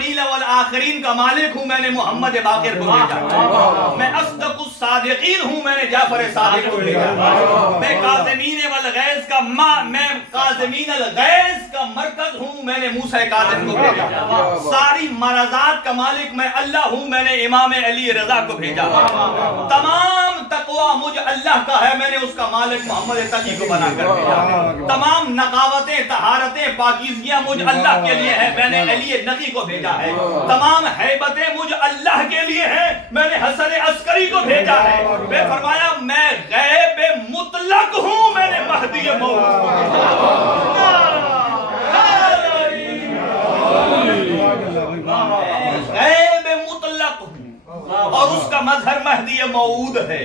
अव्वलीन वल आखिरीन का मालिक हूँ, मैंने मोहम्मद बाकिर को भेजा। मैं अस्दकुस सादिकीन हूँ, मैंने जाफर सादिक को भेजा। मैं काज़िमीन वल गैज़ का मैं काज़िमीन अल गैज़ का मरकज हूँ, मैंने मूसा काज़िम को भेजा। सारी मराज़ात का मालिक मैं अल्लाह हूँ, मैंने इमाम अली रज़ा को भेजा। तमाम तक़वा मुझ अल्लाह का है, मैंने उसका मालिक मोहम्मद तकी को बना कर भेजा। तमाम नकावतें, तहारतें, पाकीज़गियाँ मुझ अल्लाह के लिए है, मैंने अली नकी को भेजा है। तमाम हैबतें मुझ अल्लाह के लिए हैं, मैंने हसन अस्करी को भेजा है। मैं फरमाया मैं गैब मुतलक हूँ, मैंने महदी मौऊद गैब मुतलक हूँ और उसका मजहर महदी मौऊद है।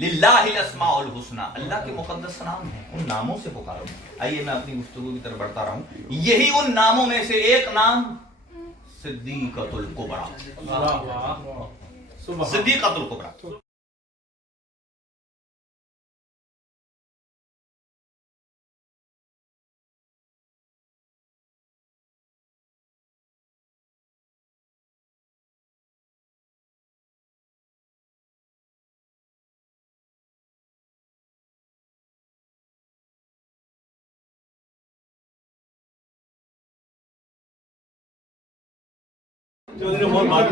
लिल्लाहिल अस्माउल हुस्ना, अल्लाह के मुकद्दस नाम है, उन नामों से पुकारो। आइए मैं अपनी गुफ्तगू की तरफ बढ़ता रहूं। यही उन नामों में से एक नाम सिद्दीक़तुल कुबरा, सिद्दीक़तुल कुबरा। बहुत बात